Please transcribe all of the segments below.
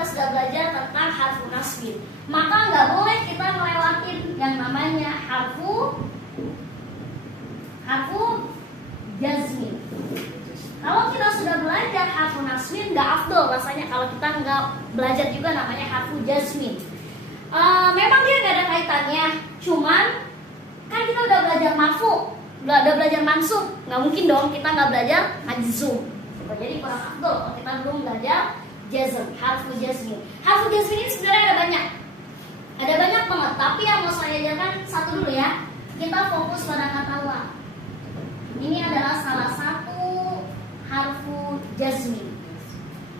kita sudah belajar tentang harfu nasbin. Maka nggak boleh kita melewatin yang namanya harfu jazmin. Kalau kita sudah belajar harfu nasbin, nggak afdol rasanya kalau kita nggak belajar juga namanya harfu jazmin. Memang dia nggak ada kaitannya, cuman kan kita udah belajar marfu, udah belajar mansub, nggak mungkin dong kita nggak belajar majzum. Jadi kurang afdol kalau kita belum belajar jazm, harfu jazmin. Harfu jazmin ini sebenarnya ada banyak banget, tapi yang mau saya ajarkan satu dulu ya. Kita fokus pada kata la. Ini adalah salah satu harfu jazmin.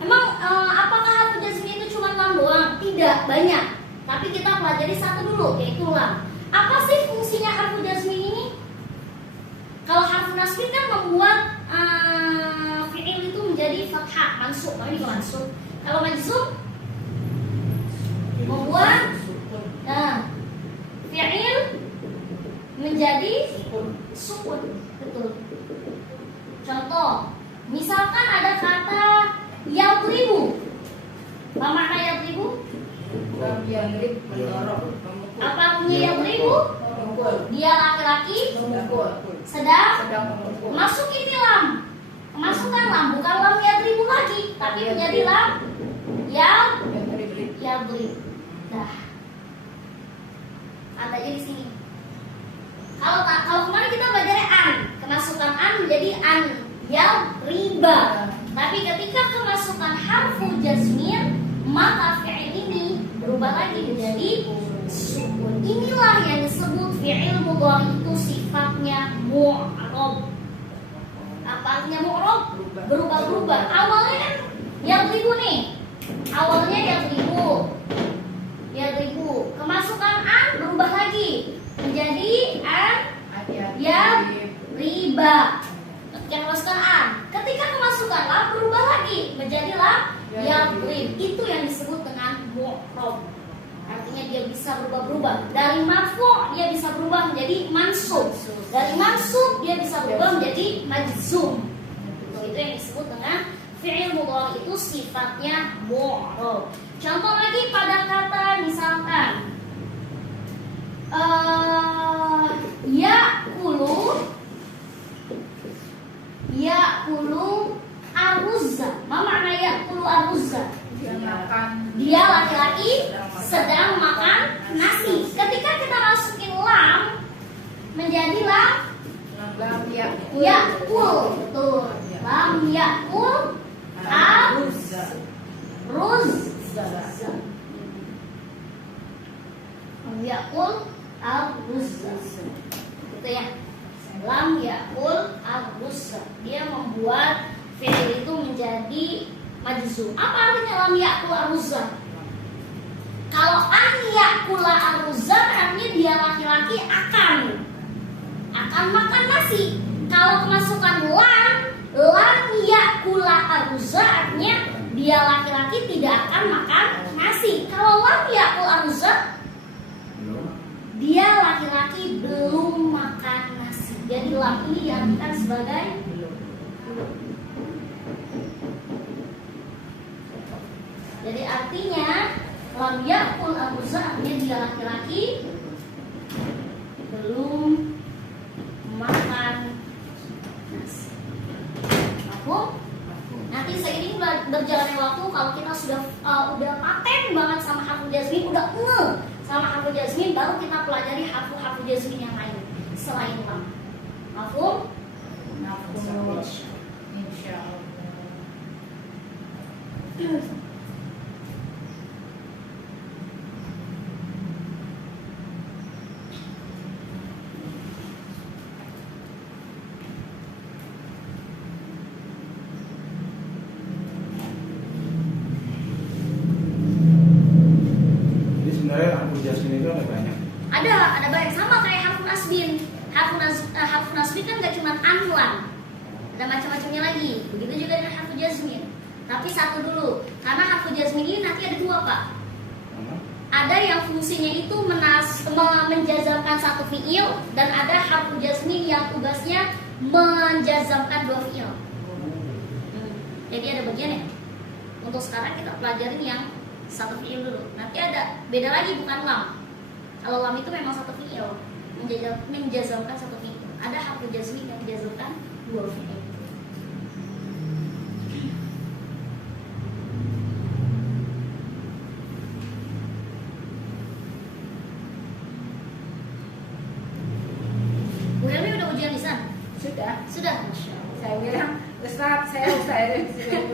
Emang apakah harfu jazmin itu cuma lam doang? Tidak, banyak. Tapi kita pelajari satu dulu, yaitu lam. Apa sih fungsinya harfu jazmin ini? Kalau harfu nasbin kan membuat fi'il itu menjadi fathah, mansub, ini mansub. Kalau majzum membuat fi'il menjadi sukun. Betul. Contoh, misalkan ada kata yadribu. Apa makna yadribu? Apa artinya yadribu? Dia laki-laki sedang masuk ini lam. Masukkan lam, bukan lam yadribu lagi, tapi menjadi lam yadrib. Nah, adanya di sini. Kalau kemarin kita belajarnya an, kemasukan an menjadi an yadriba. Tapi ketika kemasukan harfu jazmin, maka fi'il ini berubah lagi menjadi sukun. Inilah yang disebut fi'il mudhari itu sifatnya mu'rab. Apa artinya mu'rab? Berubah-ubah. Awalnya kan yadribu nih. Awalnya yadribu. Kemasukan an berubah lagi menjadi an yadriba. Yang kemasukan an. Ketika kemasukan lam berubah lagi menjadi lam yadrib. Itu yang disebut dengan mu'rab. Artinya dia bisa berubah-ubah. Dari marfu' dia bisa berubah menjadi mansub. Dari mansub dia bisa berubah menjadi majzum. Itu yang disebut dengan fi'il mudhari itu sifatnya mu'rab. Contoh lagi pada kata misalkan ya'kulu aruzza. Ma makna ya'kulu aruzza? Dia laki-laki sedang makan nasi. Ketika kita masukin lam menjadi lam ya'kul. Betul. Lam ya'kul aruzza. Lam ya'kul aruzza. Gitu ya. Lam ya'kul aruzza. Dia membuat fi'il itu menjadi majzum. Apa artinya lam ya'kul aruzza? Kalau an ya'kula aruzza artinya dia laki-laki akan makan nasi. Kalau kemasukan lam ya'kula aruzza artinya dia laki-laki tidak akan makan nasi. Kalau lam ya'kul aruzza dia laki-laki belum makan nasi. Jadi lam ini diartikan sebagai jadi artinya lam ya'kul aruzza artinya dia laki-laki belum makan nasi. Aku nanti seiring berjalannya waktu, kalau kita sudah udah paten banget sama harfu jazmin, udah sama harfu jazmin, baru kita pelajari harfu jazmin yang lain selain lam. Mafhum? Insyaallah. Ada banyak, sama kayak harfu nasbin. Harfu nasbin kan gak cuma anwan, ada macam-macamnya lagi. Begitu juga dengan harfu jazmin. Tapi satu dulu, karena harfu jazmin ini nanti ada dua, Pak. Ada yang fungsinya itu menjazamkan satu fi'il, dan ada harfu jazmin yang tugasnya menjazamkan dua fi'il. Jadi ada bagiannya. Untuk sekarang kita pelajarin yang satu fiil dulu. Nanti ada beda lagi, bukan lam. Kalau lam itu memang satu fiil, menjazamkan satu fiil. Ada harfu jazmi yang menjazamkan dua fiil. Bu Helmi udah ujian lisan? Sudah. Sudah, Masya Allah. Saya bilang, Ustaz, saya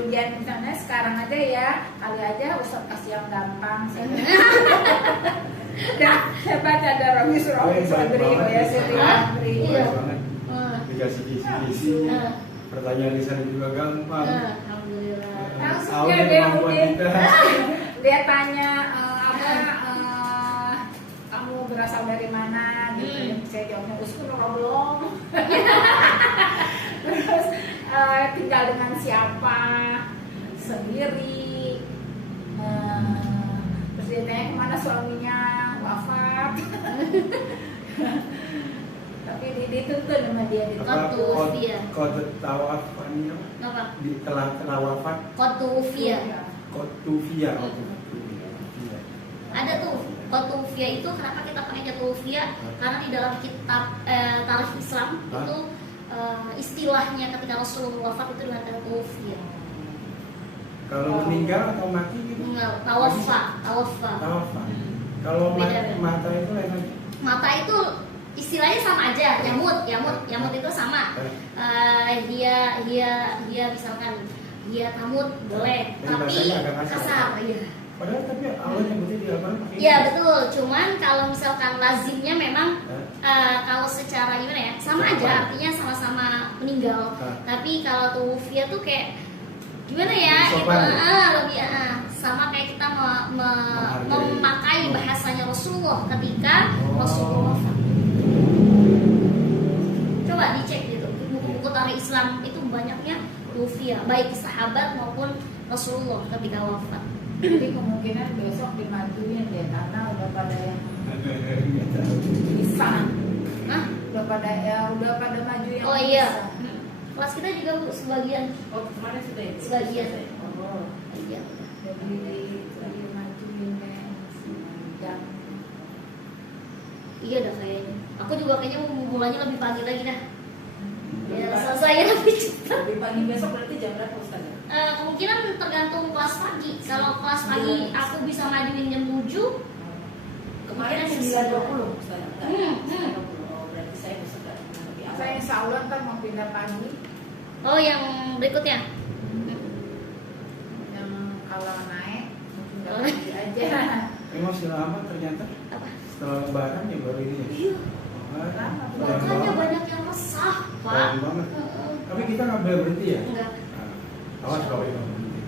ujian di sana sekarang aja ya. Kali aja Ustaz kasih yang gampang. Dan saya baca ada Romi Surah Sadri, ya Sadri. Iya. Dikasih kisi-kisi, pertanyaan lisan juga gampang. Alhamdulillah. Langsung Tahu dia kemampuan udah kita. dia tanya kamu berasal dari mana gitu. Saya jawabnya uskun belum. Terus tinggal dengan siapa, sendiri. Terus dia tanya kemana suaminya, wafat. Tapi dituntun sama dia Kode tawaf ini Apa? telah wafat. Kotufia. Kotufia. Ada tuh kotufia itu, kenapa kita pakai kotufia? Karena di dalam kitab tarikh Islam itu istilahnya ketika Rasulullah wafat itu dengan kotufia. Kalau meninggal atau mati gitu? Tawafa. Kalau Beda. mata itu lain. Mata itu istilahnya sama aja, yamut itu sama. Dia misalkan dia tamut boleh, Jadi tapi bahasanya agak kasar. kasar, iya. Padahal tapi Allah nyebutnya di Al-Quran pakai. Iya betul, cuman kalau misalkan lazimnya memang kalau secara gimana ya, sama aja, artinya sama-sama meninggal. Tapi kalau tuwfiya tuh kayak gimana ya, itu lebih sama kayak kita memakai bahasanya Rasulullah ketika Rasulullah wafat. Coba dicek gitu, buku-buku tarikh Islam itu banyaknya tuwfiya, baik sahabat maupun Rasulullah ketika wafat. Jadi kemungkinan besok dimajuin dia karena udah pada yang bisa. Hah? Udah pada maju yang Oh iya. bisa. Kelas kita juga Bu, sebagian. Oh kemarin sudah ya? Sebagian. Oh. Iya. Jadi dimajuin deh jam. Iya dah kayaknya. Aku juga kayaknya mau mulainya lebih pagi lagi dah. Biar selesai lebih cepat. Lebih pagi besok berarti jam berapa Ustaz? Kemungkinan tergantung kelas pagi. Kalau kelas pagi aku bisa majuin jam 7. Kemarin Kemungkinan 9.20 Ustaz. Oh, berarti saya besok lebih awal. Saya insya Allah ntar mau pindah pagi. Oh, yang berikutnya. Yang kalau naik mau pindah pagi aja. Emang sudah lama ternyata. Apa? Setelah lebaran ya baru ini ya. Iya. Makanya banyak yang resah, Pak. Keren banget. Tapi kita nggak boleh berhenti ya. Enggak. Awas kalau kita berhenti.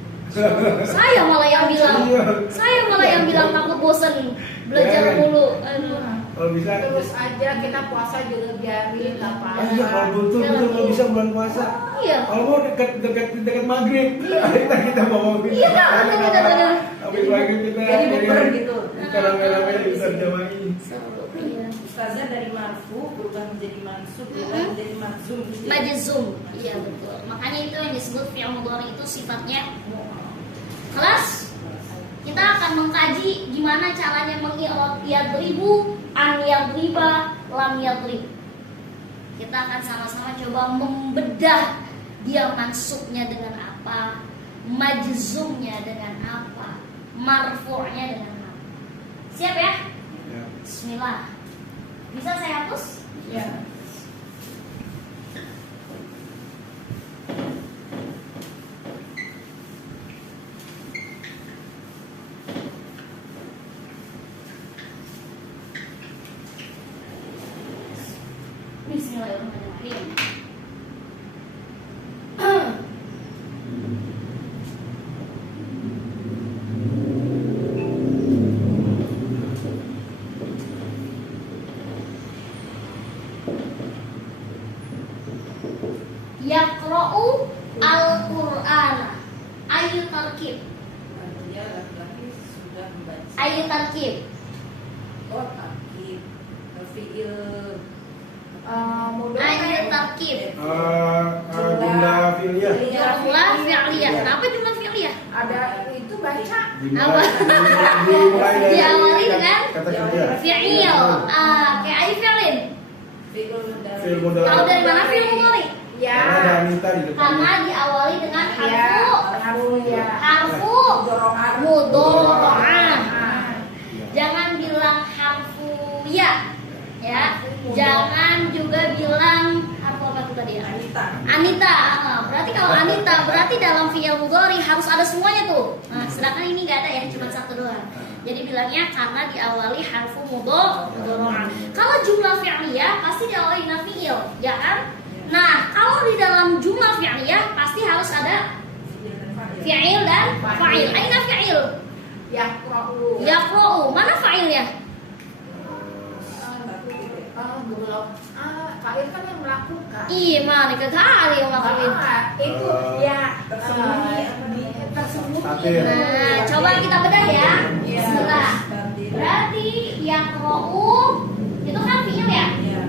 Saya malah yang bilang. Iya. Saya malah yang bilang takut bosen belajar mulu. Aduh. Kalau bisa Terus aja kita puasa juga biarin nggak apa-apa. iya kalau betul kalau bisa bulan puasa. Iya. Kalau mau dekat maghrib, kita mau maghrib. Iya, benar. Habis maghrib kita Jadi bukber gitu. Kita rame-rame di terjemahi. Seru, iya. Ustazah dari marfu berubah menjadi mansub, berubah menjadi majzum. Majzum. Iya betul. Makanya itu yang disebut fi'il mudhari itu sifatnya kelas. Kita akan mengkaji gimana caranya mengi'rab yadribu, an yadriba, lam yadrib. Kita akan sama-sama coba membedah dia mansubnya dengan apa, majzumnya dengan apa, marfu'nya dengan apa. Siap ya? Ya. Bismillah. Bisa saya hapus? Ya. Bismillahirrahmanirrahim. Yaqra'u al-Qur'an. Ayu tarkib. Dia laki-laki sudah membaca. Ayu tarkib. Oh, takib. Fiil. Mudah Ayu tarkib. Jumlah fi'liyah. Jumlah fi'liyah. Kenapa jumlah fi'liyah? ada itu baca. Apa? Diawali dengan kata kerja. fi'il. Kayak ayi fi'lin. Fi'il mudhari. Tahu dari mana fi'il mudhari? Ya. Karena ada Anita di depan. Karena diawali dengan Ya. harfu Ya. harfu mudhari'ah. Jangan bilang harfu ya. Ya. Jangan juga bilang harfu apa tuh tadi ya? Anita. Berarti kalau Anita berarti dalam fi'il mudhari harus ada semuanya tuh. Nah, sedangkan ini nggak ada ya, cuma satu doang. Jadi bilangnya karena diawali harfu mudhari'ah. Kalau jumlah fi'liyah pasti diawali dengan fi'il, ya kan? Nah, kalau di dalam jumlah fi'liyah pasti harus ada fi'il dan fa'il. Aina fi'il? Yaqra'u. Yaqra'u. Mana fa'ilnya? Belum. Fa'il kan yang melakukan. Iya, mana kekali yang ngelakuin. Itu ya Tersembunyi. tersembunyi. Tatir. Nah, coba kita bedah ya. Iya. Bismillah. Berarti yaqra'u itu kan fi'il ya?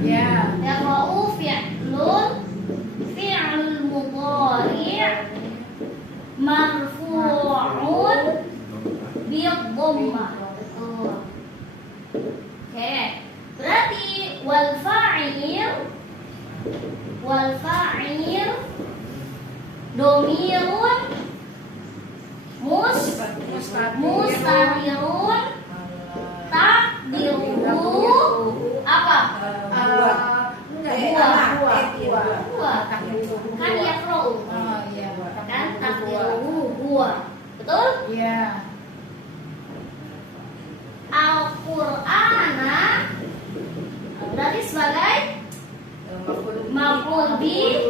Ya. Yaqra'u fi'lun fi'l mudhari' marfu'un bi-dhammah. Betul. Oke. Berarti wal fa'il domirun mustatirun takdiruhu apa? Huwa. Kan yaqra'u. Kan takdiruhu huwa. Betul? Iya. Al-Qur'ana berarti sebagai maf'ul bi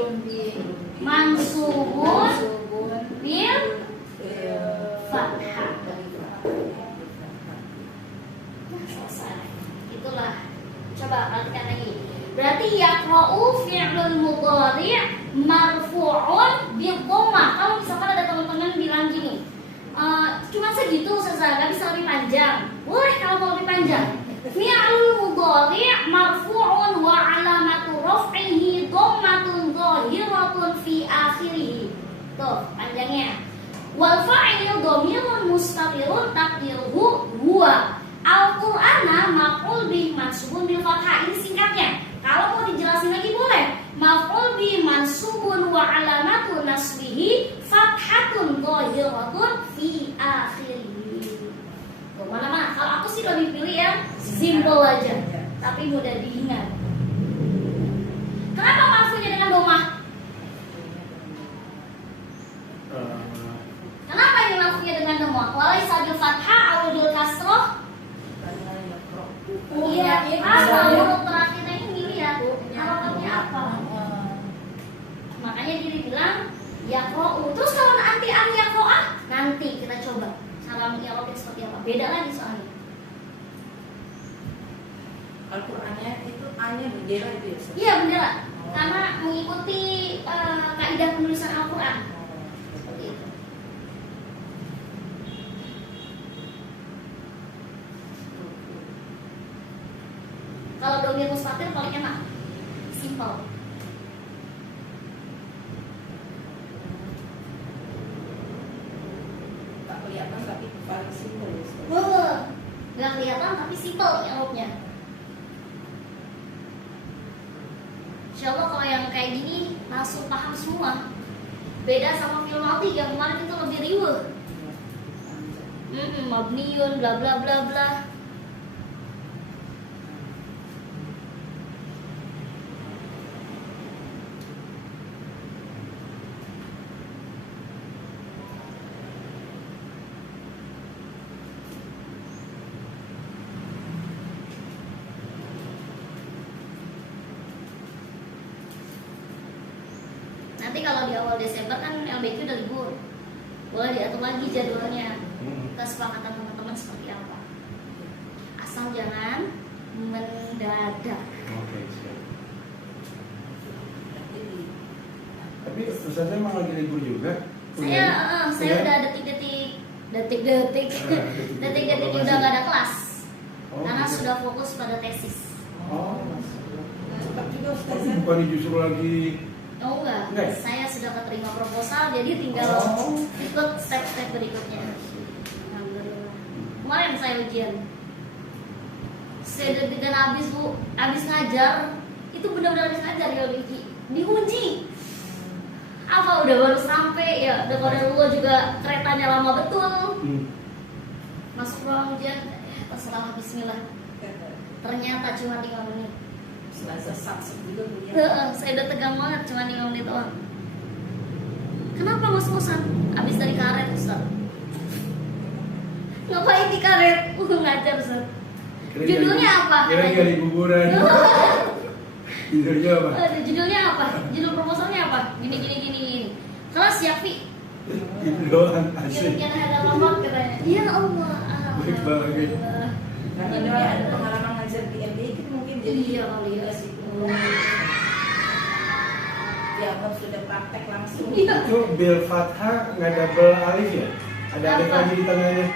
mansubun bil fathah. Nah, selesai. Itulah. Coba perhatikan lagi. Berarti yaqra'u fi'lun mudhari' marfu'un bil dhammah. Kalau misalkan ada teman-teman bilang gini, cuma segitu Ustazah, gak bisa lebih panjang. Boleh kalau mau lebih panjang. Fi'lun mudhari' marfu'un wa 'alamatu raf'ihi dhammatun dhahiratun fi akhirih. Tuh, panjangnya. Wal fa'ilu dhamirun mustatirun taqdiruhu huwa. Al-Qur'ana maf'ul bih mansubun bil fathah. Ini singkatnya. Kalau mau dijelasin lagi boleh. Maf'ul bih mansubun wa 'alamatu nasbihi fathatun dhahiratun fi akhirih. Tuh, mana-mana. Kalau aku sih lebih pilih yang simple aja, tapi mudah diingat. Kenapa marfu'nya dengan dhammah? Kenapa ini marfu'nya dengan dhammah? Walaysa bil fathah aw bil kasrah? Iya, apa huruf terakhirnya ini lihat harokatnya apa? Makanya dia dibilang yaqra'u. Terus kalau nanti an yaqra'ah, nanti kita coba cara mengialognya seperti apa. Beda lagi soalnya. Al-Qur'annya itu A-nya bendera itu ya? Ustaz? Iya bendera, karena mengikuti kaidah penulisan Al-Quran. Seperti itu. Kalau domir mustatir paling enak, simple. Tak kelihatan tapi paling simpel ya, Ustaz. Nggak kelihatan tapi simple nyautnya. Insya Allah kalau yang kayak gini langsung paham semua. Beda sama film Alti yang kemarin itu lebih riweh. Mabniun bla bla bla bla. Nanti kalau di awal Desember kan LBQ udah libur, boleh diatur lagi jadwalnya. Kesepakatan teman-teman seperti apa. Asal jangan mendadak. Oke, siap. Tapi Ustaznya emang lagi libur juga? Saya udah detik-detik udah gak ada kelas. Karena gitu. sudah fokus pada tesis. Oh, Cepat juga Ustaz. tapi bukannya justru lagi Oh enggak, Enggak ya? saya sudah keterima proposal, jadi tinggal Oh. ikut step-step berikutnya. kemarin saya ujian. Saya deg-degan habis Bu, habis ngajar. Itu benar-benar habis ngajar ya diuji. Apa udah baru sampai ya, udah kodarullah juga keretanya lama betul. Masuk ruang ujian, terserah bismillah. Ternyata cuma 5 menit. Selasa sat juga Bu ya. Saya udah tegang banget cuma 5 menit doang. Kenapa ngos-ngosan? Abis dari karet Ustaz. Ngapain di karet? Ngajar Ustaz. Judulnya apa? Kira-kira di kuburan. Judulnya apa? Judulnya apa? Judul proposalnya apa? Gini. Kelas Yafi. Itu doang asik. Kira-kira ada lomba katanya. Ya Allah. Baik banget. Karena ini ada pengalaman ngajar di MBI itu mungkin jadi Iya kali ya sih. dianggap sudah praktek langsung. Iya. Itu bil fathah nggak double alif ya? Ada alif Apa? lagi di tengahnya.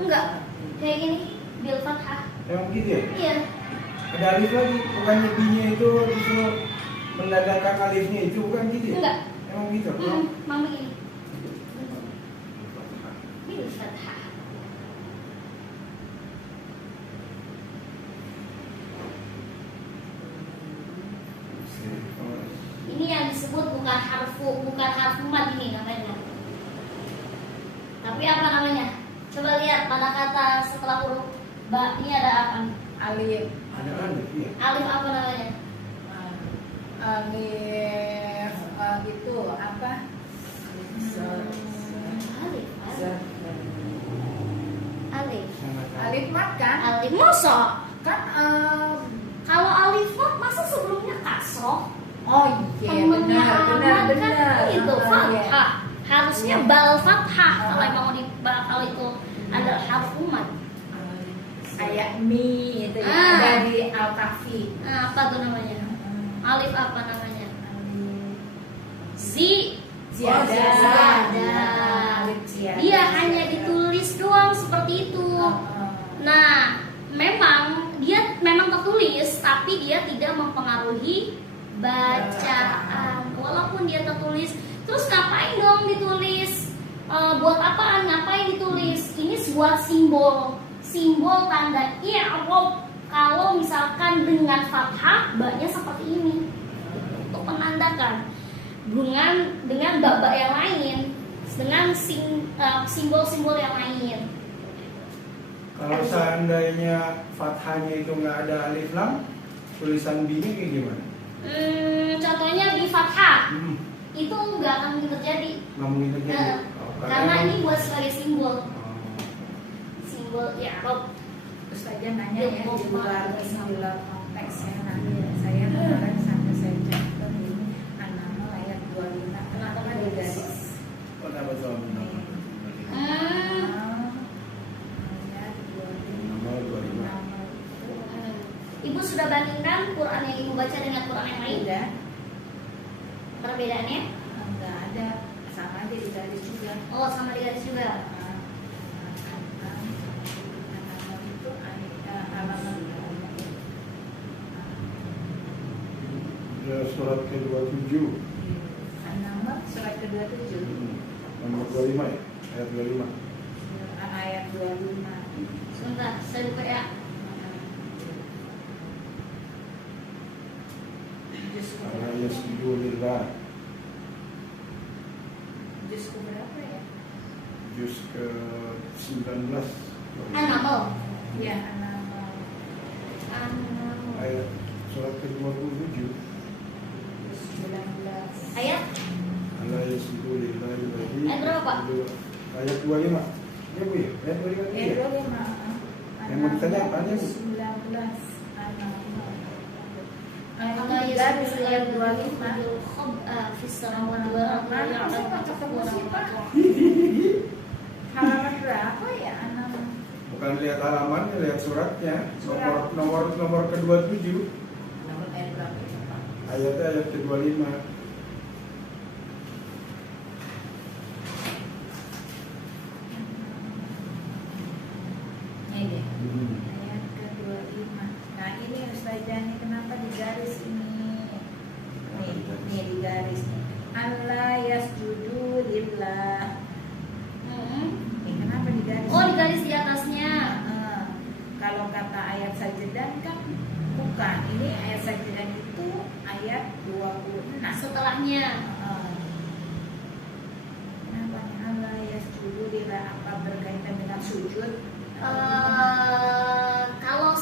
Enggak. Kayak gini. Bil fathah. Emang gitu ya? Iya. Ada alif lagi. Bukannya B-nya itu disuruh menandakan alifnya itu bukan gitu ya? Enggak. Emang gitu? Mama gini. Bil fathah. Ini yang disebut bukan harfu mad ini namanya. Tapi apa namanya? Coba lihat pada kata setelah huruf ba ini ada apa? Alif. Ada alif ya? Alif apa namanya? Alif itu apa? Alif. Alif. Alif mat kan? Alif. Masa? Kan Kalau alif mad masa sebelumnya kasroh? oh iya benar. Itu Iya. fathah. Harusnya bal fathah kalau emang mau kalau itu ada harfu mad. Kayak mi itu Ah. dari al-kafi. Nah, apa tuh namanya? Alif apa namanya? Zi. Ziyadah. Ziyadah. Alif ziyadah. Dia hanya ditulis doang seperti itu. Nah, memang dia memang tertulis, tapi dia tidak mempengaruhi bacaan. Walaupun dia tertulis, terus ngapain dong ditulis? Buat apaan? Ngapain ditulis? Ini sebuah simbol tanda i'rab. Kalau misalkan dengan fathah, ba-nya seperti ini untuk menandakan. Dengan ba yang lain, dengan simbol-simbol yang lain. Kalau seandainya fathahnya itu nggak ada alif lam, tulisan B-nya kayak gimana? Contohnya di fathah itu nggak akan mungkin terjadi. Nggak mungkin terjadi. Karena ini buat sebagai simbol Oh. i'rab. Terus aja nanya ya di luar konteksnya nanti ya. Saya kemarin sampai saya cek ini An-Nahl ayat 25. Kenapa kan di garis? Kenapa soal nama? Ayat 25. Nama 25. Ibu sudah bandingkan Quran yang ibu baca dengan Quran yang lain? Udah, Perbedaannya? enggak ada, sama aja di garis juga. Oh, sama di garis juga. An-Nahl itu halaman Ya, surat ke-27. An-Nahl surat ke-27 Nomor 25 ya? Ayat 25. ayat 25. Sebentar, saya buka ya. Juz Karena yasjudulillah. Juz berapa ya? Juz ke-19. An-Nahl. Ya, An-Nahl An-Nahl. Ayat surat ke-27. Juz 19. Ayat Ala yasjudulillah ilaihi. Ayat berapa? Ayat 25. Ya Bu ya? Ayat 25 Ya, ya? 25. Yang mau ditanya apanya, Bu? 19. An-Nahl. Allah Garis yasbiru ayat 25 25. fis samawati wal ardi wa Masa nggak ketemu sih, Pak? Halaman berapa ya An-Nahl? Bukan lihat halamannya, lihat suratnya. Surat. Nomor ke-27. Namun ayat berapa ya, Pak? Ayatnya ayat ke-25. Ini ayat ke-25. Nah ini Ustazah nih kenapa di garis ini? Nih di garis nih. Allah yasjudu lillah. Ini kenapa di garis? Oh, di garis di atas ayat 26. Setelahnya. Kenapa Allah yasjudu lillah, apa berkaitan dengan sujud? Kalau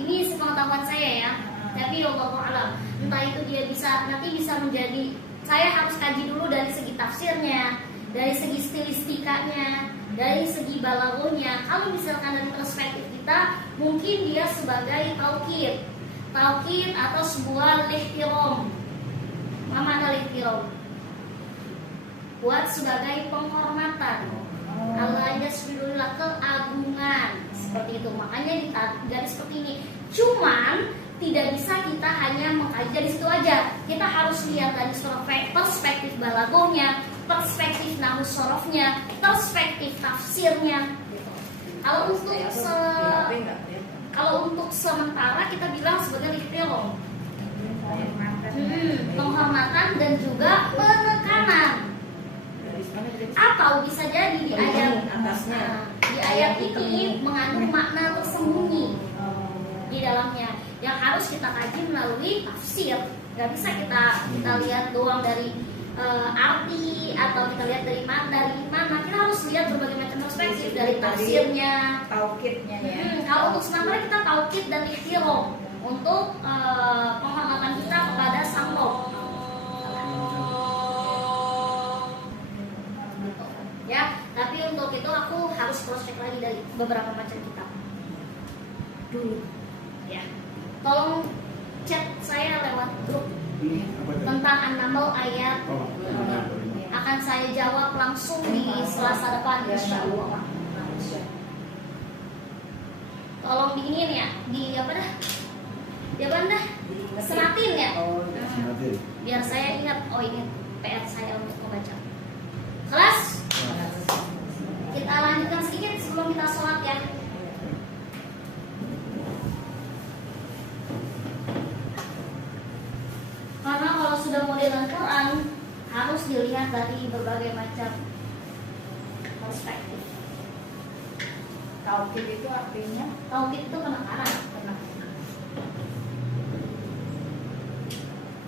ini sepengetahuan saya ya, tapi wallahu alam, entah itu dia nanti bisa menjadi, saya harus kaji dulu dari segi tafsirnya, dari segi stilistikanya, dari segi balagonya. Kalau misalkan dari perspektif kita, mungkin dia sebagai taukid atau sebuah lihtirom. Mana lihtirom? Buat sebagai penghormatan. Allah yasbidulillah, keagungan, seperti itu. Makanya di garis seperti ini. Cuman tidak bisa kita hanya mengkaji dari situ aja. Kita harus lihat dari perspektif balagonya, perspektif nahwu sorofnya, perspektif tafsirnya. Kalau untuk sementara kita bilang sebagai ikhtirom, penghormatan dan juga penekanan. Atau bisa jadi di ayat ini mengandung makna tersembunyi di dalamnya yang harus kita kaji melalui tafsir. Gak bisa kita lihat doang dari arti atau kita lihat dari mana. Kita harus lihat berbagai macam perspektif dari tafsirnya, taukidnya ya. Kalau untuk sementara kita taukid dan ikhtirom untuk penghormatan kita kepada sang Rob. Ya, tapi untuk itu aku harus cross check lagi dari beberapa macam kitab dulu. Ya, tolong chat saya lewat grup tentang An-Naml ayat. Akan saya jawab langsung di Selasa depan, insya Allah. Tolong diinin ya, di apa dah? Senatin ya. Biar saya ingat, oh ini PR saya untuk membaca. Kelas. Kita lanjutkan sedikit sebelum kita sholat ya. Karena kalau sudah model Quran harus dilihat dari berbagai macam perspektif. Taukid itu artinya? Taukid itu penekanan.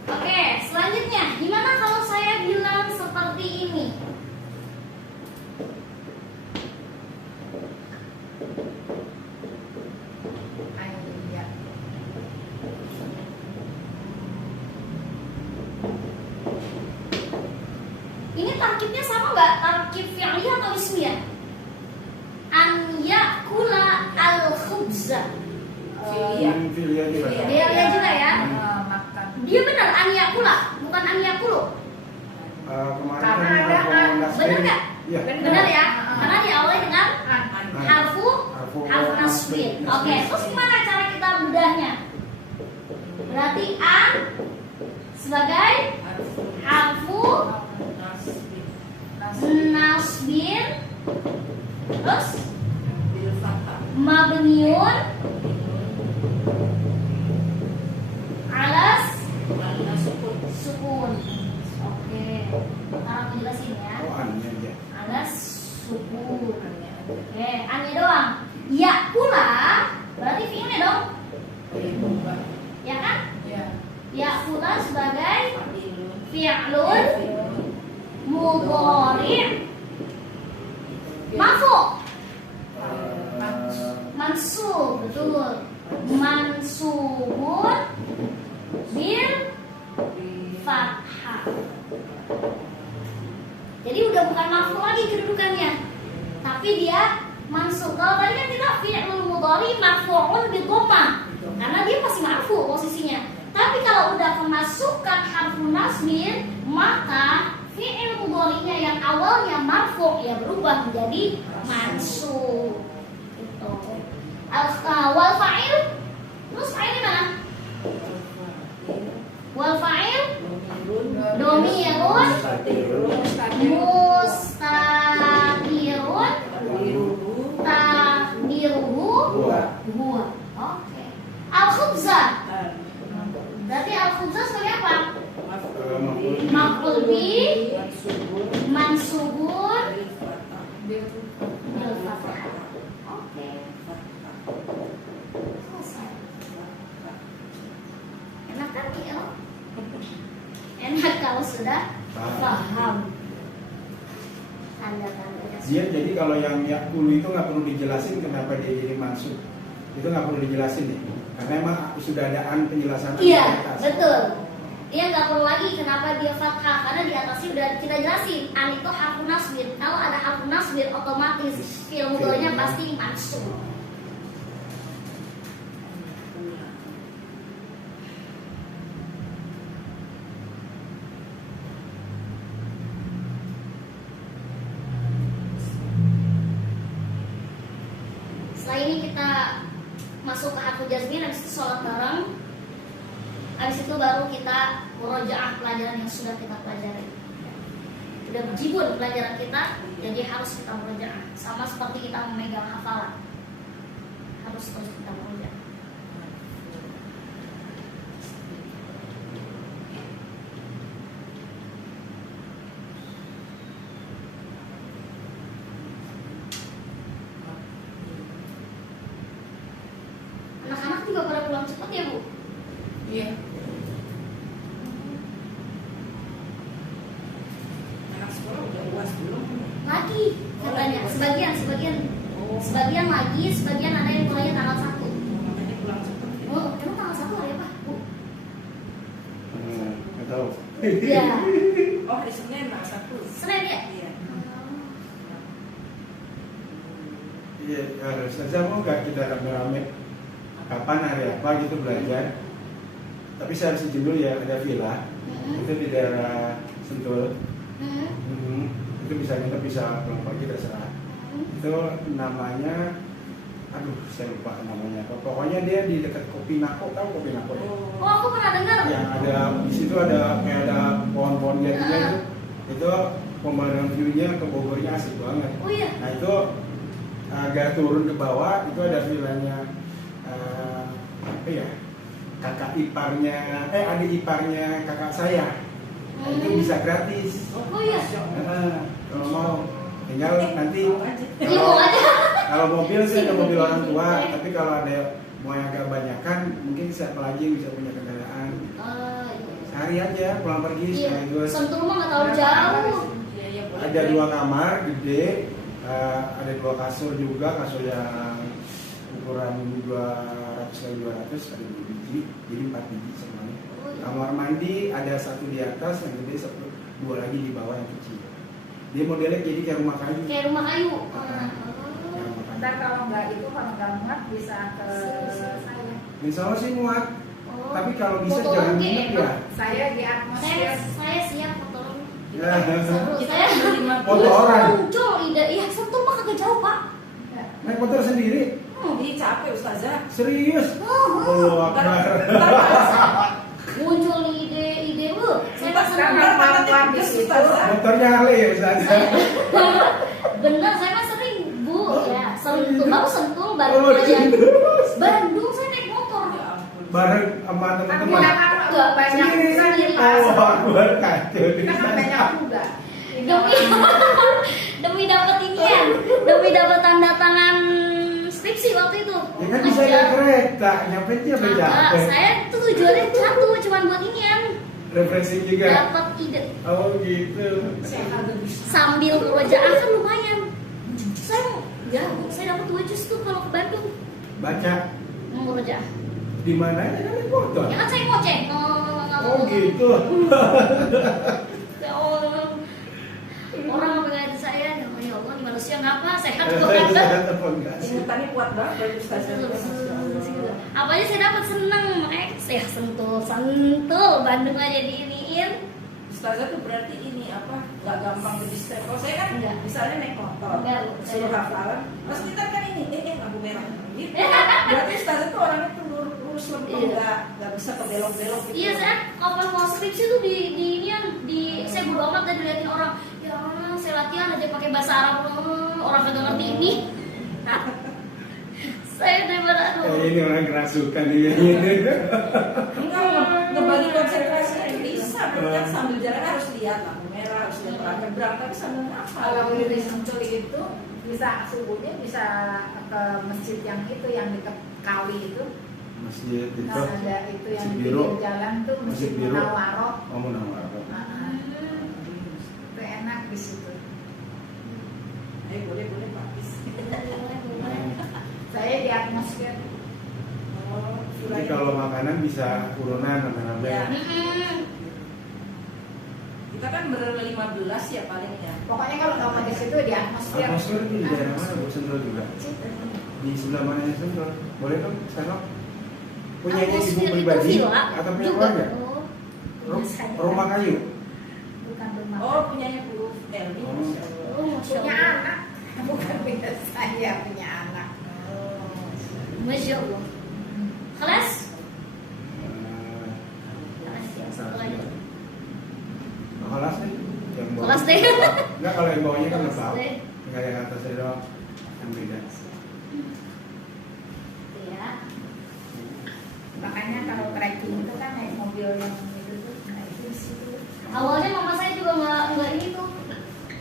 Oke, selanjutnya gimana kalau saya bilang seperti ini? Ini tarkibnya sama nggak? Tarkib fi'liyah atau ismiyah? An yakula al-khubza. Fi'liyah juga ya. Dia benar an yakula, bukan an yakulu. Kemarin ada Benar nggak? Ya. Benar ya. Karena diawali dengan harfu nasbin. Oke, terus gimana cara kita mudahnya? Berarti an sebagai harfu nasbin, terus mabniun alas sukun. Oke, aku jelasin ya. Alas sukun. Oke, annya doang. Ya pula berarti fi'ilnya dong. Ya kan? Ya pula sebagai fi'lun mudhari' marfu'. Mansub, betul. Mansubun bil fathah. Jadi udah bukan marfu lagi kedudukannya, tapi dia mansub. Kalau tadi kan kita fi'lul mudhari marfu'un bi dhammah, karena dia masih marfu posisinya. Tapi kalau udah kemasukan harfu nasbin, maka fi'il mudhari'nya yang awalnya marfu' ya berubah menjadi mansub. Gitu. Wal fa'il, terus fa'ilnya mana? Wal fa'il domirun mustatirun takdiruhu huwa. Oke. Al-khubza. Berarti al-khubza sebagai apa? Maf'ul bi mansubun bil fathah. sudah paham. Tanda-tandanya. Dia jadi kalau yang yakulu itu nggak perlu dijelasin kenapa dia jadi mansub. Itu nggak perlu dijelasin nih. Karena emang sudah ada penjelasan di Iya, atas. betul. Dia nggak perlu lagi kenapa dia fathah, karena di atasnya udah kita jelasin. An itu harfu nasbir. Kalau ada harfu nasbir, otomatis fi'il mudhari'nya pasti mansub. Setelah ini kita masuk ke harfu jazmin, habis itu sholat bareng. Habis itu baru kita murojaah pelajaran yang sudah kita pelajari. Udah berjibun pelajaran kita, jadi harus kita murojaah. Sama seperti kita memegang hafalan, harus terus kita murojaah. Anak-anak juga pada pulang cepat ya Bu? Iya. Anak sekolah udah UAS belum? Lagi katanya, sebagian lagi, sebagian ada yang mulainya tanggal 1. Makanya pulang cepat. Oh, emang tanggal 1 hari apa, Bu? Nggak tahu. Iya. Oh, hari Senin tanggal 1. Senin ya? Iya. Iya, harus saja mau nggak kita rame-rame kapan hari apa gitu belajar. Tapi saya harus izin dulu ya, ada villa itu di daerah Sentul. Itu bisa kita bisa pulang pagi terserah. Itu namanya, aduh saya lupa namanya apa. Pokoknya dia di dekat Kopinako, tahu Kopinako ya? Oh, aku pernah dengar. Yang ada di situ ada kayak ada pohon-pohon liatnya itu pemandangan view-nya ke Bogornya asik banget. Oh iya. Nah itu agak turun ke bawah itu ada villanya apa ya, kakak iparnya adik iparnya kakak saya. Nah, itu bisa gratis. Oh iya. Kalau mau tinggal nanti Bingung aja. kalau mobil sih ada mobil orang tua, tapi kalau ada mau yang agak banyakan mungkin siapa lagi bisa punya kendaraan. Iya. Sehari aja pulang pergi Iya. sekaligus. Sentul mah nggak terlalu jauh. Iya, iya, boleh. Ada 2 kamar gede, ada 2 kasur juga, kasur yang ukuran 200 kali 200 ada 2 biji, jadi 4 biji semuanya. Kamar mandi ada 1 di atas yang gede, 2 lagi di bawah yang kecil. Dia modelnya jadi kayak rumah kayu. Kayak rumah kayu. Kayak rumah kayu. Ntar kalau nggak muat bisa ke saya. Insya Allah sih muat, tapi kalau bisa Foto jangan lagi, nginep ya. Saya di atmosfer. Saya siap foto. Ya. Seru. Kita Saya udah 50. Foto orang. muncul ide. Iya, Sentul mah kagak jauh Pak. Naik motor sendiri, Ih, capek Ustazah. serius. Oh, Akbar. Muncul ide Bu. Saya pas Sekarang seneng. pelan-pelan di situ. Motornya Harley ya Ustaz. Bener, saya mah sering Bu. Ya, Sentul. Baru Sentul, baru Oh, aja. gitu. Bandung saya naik motor. Ya ampun. Bareng sama Kan teman-teman. kita kan nggak banyak Sendiri. bisa Oh, Akbar kacau. kita kan banyak juga. Demi dapat inian, demi dapat tanda tangan skripsi waktu itu. Ya kan bisa naik kereta, nyampe dia Kagak, berjalan. saya tuh tujuannya satu, cuman buat inian, Refreshing juga. dapat ide. Oh gitu. Saya kagak bisa. Sambil murojaah kan lumayan. Saya dapat 2 juz tuh kalau ke Bandung Baca murojaah. di mana aja kan naik motor. Ya kan saya ngoceh. Oh gitu. Ya Allah. Orang mengajari saya, ya Allah, ini manusia ngapa sehat kok. Sehat apa enggak sih? Ingatannya kuat banget bagi Ustazah. Apanya saya dapat seneng, makanya saya sentul Bandung aja diiniin. Ustazah tuh berarti ini apa? Gak gampang ke distract. Kalau saya kan Enggak. misalnya naik motor, Enggak. suruh hafalan, terus kita kan ini, lampu merah gitu. Berarti Ustazah tuh orangnya tuh lurus lempeng, Iya. nggak bisa ke belok-belok gitu. Iya, saya kapan mau skripsi tuh saya bodo amat dan dilihatin orang. Ya saya latihan aja pakai bahasa Arab, orang kagak ngerti ini. Saya daripada Ini orang kerasukan ini. Enggak, ngebagi konsentrasi bisa, kan sambil jalan harus lihat lampu merah, harus lihat arah nyebrang, tapi sambil ngapal. Kalau di Sentul itu bisa subuhnya bisa ke masjid yang itu yang dekat kali itu. Masjid itu. Nah, ada itu yang Masjid di Biru. pinggir jalan tuh Masjid Masjid Biru. Munawwaroh. Oh Munawwaroh. Nah, boleh praktis. Saya di atmosfer. Oh, Jadi kalau makanan bisa urunan rame-rame. Ya. Mm-mm. Kita kan ber-15 ya paling ya. Pokoknya kalau nggak mau di situ di atmosfer. Atmosfer itu di daerah mana Bu? Sentul juga? Di sebelah mana Sentul? Boleh dong, sana. Punyanya ibu Atmosfer itu pribadi villa atau punya juga. keluarga? Rumah kayu? Bukan rumah. Oh, punyanya Bu Elmi. Oh. Masya Allah. Oh, Masya Punya Allah. anak. Bukan punya saya punya anak. Oh, Masya Allah. Masya Allah. Kelas? Eh, Kelas ya, satu Kelas. lagi. Kelas deh. Yang bawah. Kelas deh. Enggak, kalau yang bawahnya kan Kelas lebah. deh. Enggak yang atasnya doang. Yang beda. Ya. Makanya kalau trekking itu kan naik mobil yang itu tuh, nah itu di situ. Awalnya mama saya juga nggak ini tuh.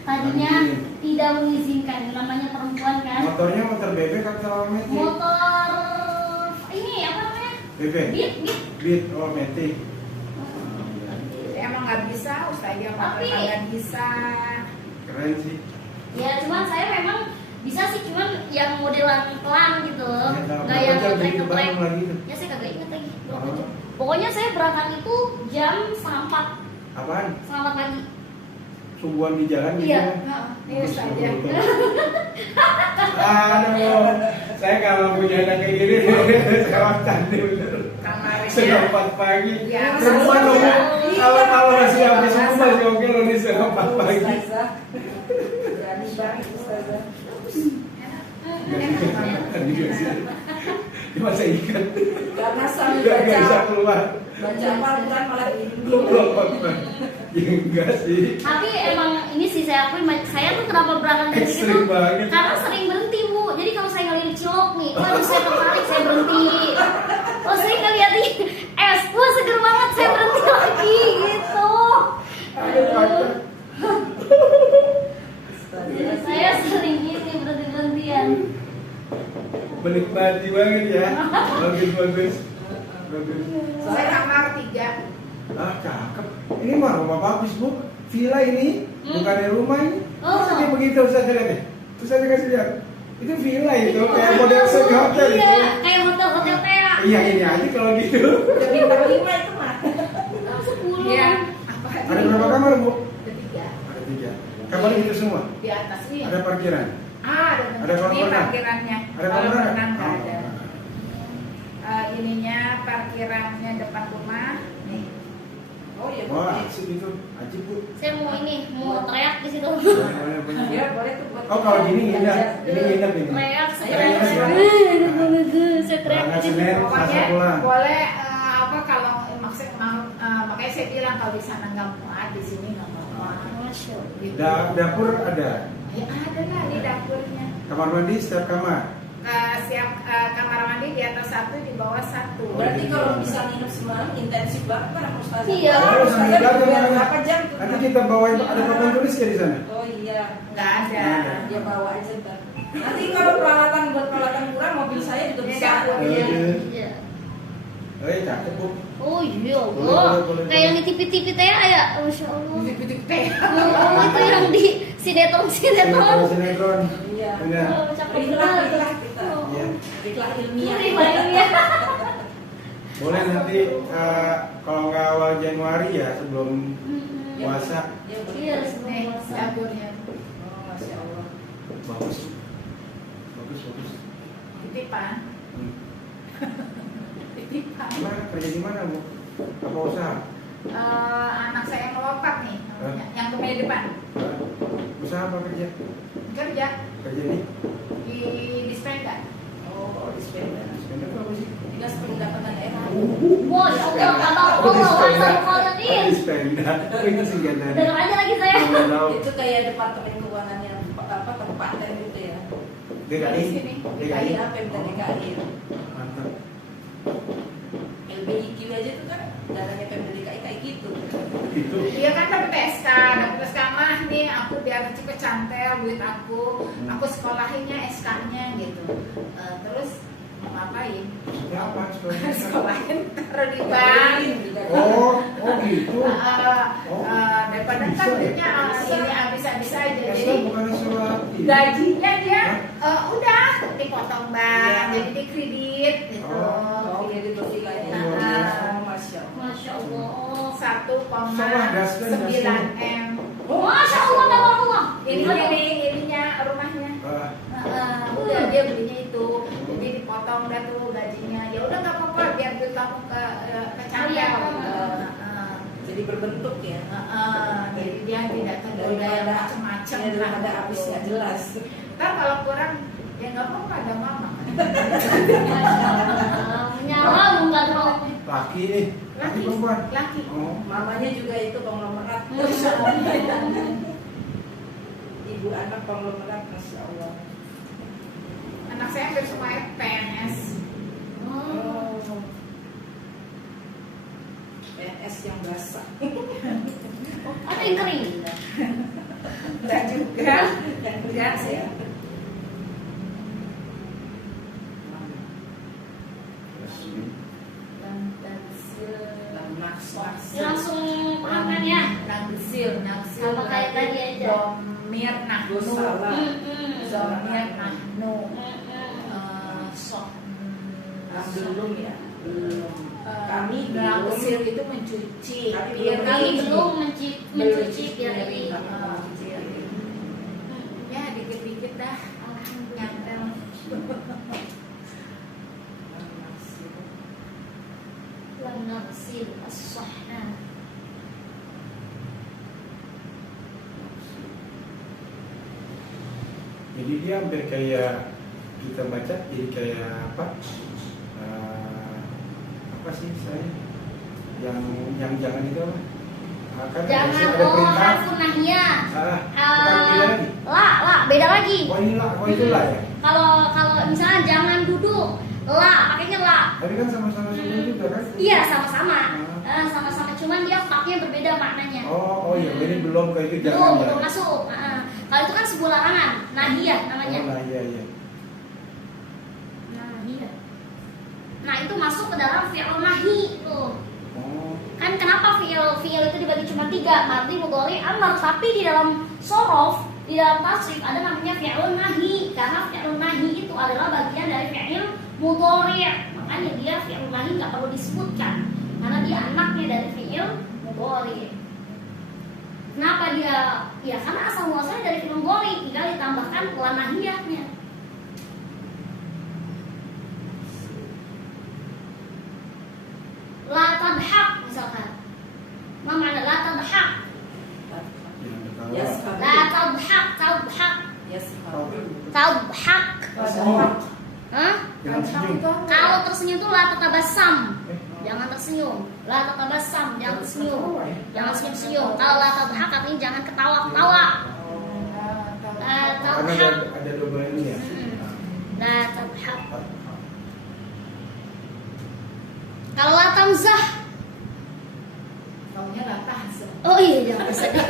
Tadinya tidak mengizinkan, namanya perempuan kan. Motornya motor bebek atau metik? Motor ini apa namanya? Bebek. Beat. Beat, oh metik. Emang nggak bisa, Ustazah Tapi- nggak bisa. Keren sih. Ya cuman saya memang bisa sih, cuman yang modelan pelan gitu, Ya, tahu. nggak yang Berapa jam trek di ke trek. Bandung lagi itu? Ya saya kagak inget lagi. Berapa Oh. jam. Pokoknya saya berangkat itu jam 3:30 Apaan? pagi. Subuhan di jalan gitu? Iya. Iya Ustazah. Aduh, saya kalau punya anak kayak gini, saya waktu bener. Kamarnya. Setengah 4 pagi. Iya. Perempuan loh, Bu. Kalau masih habis subuh masih oke loh di setengah 4 pagi. Ustazah. Berani banget Ustazah. Kan juga sih. Cuma saya ikat, Karena sambil nggak bisa baca keluar. Al-Quran malah ini. Ya enggak sih. Tapi emang ini sih saya akuin, saya tuh kenapa berangkat dari situ? Ekstrim banget. Karena sering berhenti Bu. Jadi kalau saya ngeliat cilok nih, waduh saya tertarik, saya berhenti. Oh saya ngeliat nih es, wah seger banget, saya berhenti lagi gitu. Aduh, kocak. Jadi saya sering gini berhenti-berhentian. Menikmati banget ya. Bagus. Saya kamar 3. Ah, cakep. Ini mah rumah bagus, Bu. Villa ini, bukannya rumah ini. Oh. Masa kayak begitu Ustaz lihat nih? Ustaz kasih lihat. Itu villa itu, kayak model segi hotel Iya, itu. kayak hotel-hotel kayak Iya, ini aja kalau gitu. Udah bintang 5 itu mah. 10. Iya. Apa? Ada berapa kamar, Bu? Ada 3. Ada 3. Kamar itu semua. Di atas ini. Ada parkiran. Ada kolam ini renang? parkirannya. Ada kolam renang? nggak Oh. ada. Ininya parkirannya depan rumah. Nih. Oh iya Wah, boleh. asik itu. Ajib, Bu. Saya mau ini, mau teriak di situ. Boleh. Ya boleh tuh buat. Oh, kalau gini nginep. Ini nginep ini. Teriak, saya Teriak, teriak. teriak. Saya teriak Berangkat di situ. Senin, Pokoknya Selasa pulang. boleh apa kalau maksud mau makanya saya bilang kalau di sana nggak muat, di sini nggak muat. Masya Allah. Gitu. Dapur ada. Ya ada lah di dapurnya. Kamar mandi setiap kamar. Siap kamar mandi di atas 1, di bawah 1. Berarti kalau bisa nginep semalam intensif banget kan Ustazah. Iya. Oh, Harus Ustazah sambil belajar biar namanya. berapa jam tuh? Nanti kita bawain ada papan tulis ya di sana. Oh iya. Nggak ada. Dia bawa aja ntar. Nanti kalau peralatan kurang mobil saya juga Ini bisa. dapur. Iya. Iya. Cakep, Bu. Oh iya, Boleh. kayak yang di TV-TV teh ya, Masya Allah. Titik-titik teh. Oh, itu yang di sinetron. Sinetron. Iya. Iya. Oh, cakep Riklah banget. kita. Oh. Iya. Riklah ilmiah. Ini mainnya. Boleh nanti kalau nggak awal Januari ya sebelum puasa. Iya, boleh. Iya, sebelum Nih, puasa. dapurnya. Oh, Masya Allah. Bagus. Titipan. Hmm. Titipan. Gimana kerja di mana, Bu? Apa usaha? Anak saya melompat nih, Hah? yang ke meja depan. Usaha apa kerja? Kerja Kerja di di Dispenda. Oh, dispenser. Sebenarnya itu apa sih? Dinas pendapatan daerah. Wah, ya Allah, nggak tahu. Oh, WhatsApp kalian ini. Dispenda. Oh, itu singkatannya. Dengar aja lagi saya. Nggak tahu. Itu kayak departemen keuangan yang apa kabupaten gitu ya. Di DKI. sini. DKI apa yang dari DKI ya? Mantap. LBIQ aja tuh kan dananya Pemda DKI kayak gitu. Itu. Dia kan dapat SK mah nih, aku biar cepet cantel duit aku sekolahinnya SK-nya gitu. Terus apa sekolahin. Apa sekolah? Sekolahin taruh di bank. Oh gitu. Daripada Bisa kan ya? duitnya ini bisa aja. Esther Jadi bukan surat. gajinya dia udah dipotong Iya. bang, jadi di kredit gitu. Oh, jadi bervilanya. Nah, Masya Allah. Masya Allah. 1,9 M. Masya Allah, Allah. Ininya rumahnya. Udah dia belinya itu, jadi dipotong dah tuh gajinya. Ya udah nggak apa-apa, biar duit kamu kecantol. Jadi berbentuk ya. Jadi dia tidak tergoda yang macam-macam. Daripada habis nggak jelas. Ntar kalau kurang ya nggak apa-apa, ada mama. Masya Allah. Menyala bukan roh. Laki nih. Laki perempuan. Laki. Oh. Mamanya juga itu konglomerat. Ibu anak konglomerat, Masya Allah. Anak saya hampir semuanya PNS. Oh. PNS yang basah. Ada yang kering. Enggak juga. Enggak sih. Dia langsung makan ya. Nagsil. Sama kayak tadi aja. Domir nahnu. Salah. Domir nahnu. Sok. Belum ya. Belum. Kami Nagsil itu mencuci Kami Kami piring. belum mencuci piring. Ya dikit-dikit dah. Nyantel. ونغسل الصحن. Jadi dia hampir kayak kita baca, jadi kayak apa? Apa sih saya? Yang jangan itu apa? Kan Jangan ada perintah. harfun nahiyah. Bukan beda lagi. La, beda lagi. Oh ini lah, oh itu lah ya. Kalau misalnya jangan duduk, la, pakainya la. Tapi kan sama-sama sunnah juga kan? Iya, sama-sama. Sama-sama, cuman dia faknya berbeda maknanya. Oh iya, jadi belum kayak itu Belum, jangan ya. belum masuk. Kalau itu kan sebuah larangan, nahiyah namanya. Oh, nah iya iya. Nahiyah. Nah, itu masuk ke dalam fi'il nahi tuh. Oh. Kan kenapa fi'il itu dibagi cuma 3, madhi, mudhari, amar, tapi di dalam sorof, di dalam tasrif ada namanya fi'il nahi, karena fi'il nahi itu adalah bagian dari fi'il mudhari. Makanya dia fi'il nahi nggak perlu disebutkan karena dia anaknya dari fi'il mudhari. Kenapa dia? Ya karena asal muasalnya dari fi'il mudhari, tinggal ditambahkan la nahiyahnya. La tadhak misalkan. Ma makna la tadhak? Yes, La tadhak, tadhak, Yes, tadhak. Oh, Hah? jangan senyum. Kalau tersenyum itu la tatabassam. Jangan tersenyum. La tatabassam, jangan tersenyum. Jangan senyum-senyum. Kalau la tadhak artinya jangan ketawa-ketawa. La Karena tadhak. ada double ini ya. La tadhak. Kalau la tamzah. Taunya nggak tahzah. Oh iya, jangan bersedih.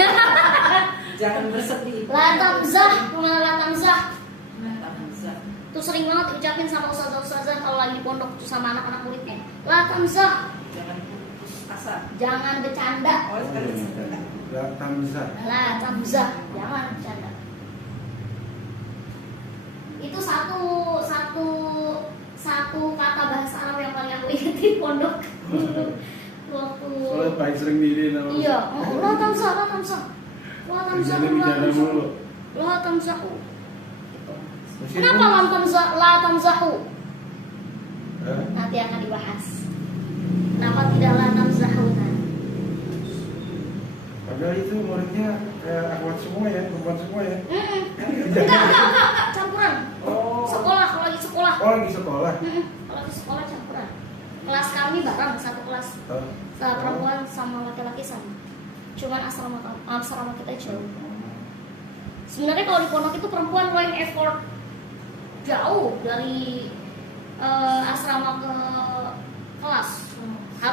Jangan bersedih. La tamzah, kemana la tamzah? Tamzah. Tuh sering banget diucapin sama ustazah-ustazah kalau lagi di pondok tuh sama anak-anak muridnya. La tamzah, Jangan putus asa. jangan bercanda. Oh, sekarang La tamzah. La tamzah, jangan bercanda. Itu satu kata bahasa Arab yang paling aku ingat di pondok. Waktu Soalnya paling sering diri nama. iya, la tamzah, la tamzah. La tamzah, Kerjanya la bicara tamzah. mulu. La tamzahu. Meskipun- Kenapa la tamzahu? Hah? Nanti akan dibahas. Kenapa tidak la tamzahuna? Padahal itu muridnya akhwat semua ya, perempuan semua ya. Enggak, campuran. Oh. Sekolah, kalau lagi sekolah. Oh lagi sekolah. Kalau lagi sekolah campuran. Kelas kami bareng satu kelas. Oh. Perempuan sama laki-laki sama. Cuman asrama kita jauh. Sebenarnya kalau di pondok itu perempuan ngeluarin effort jauh dari asrama ke kelas.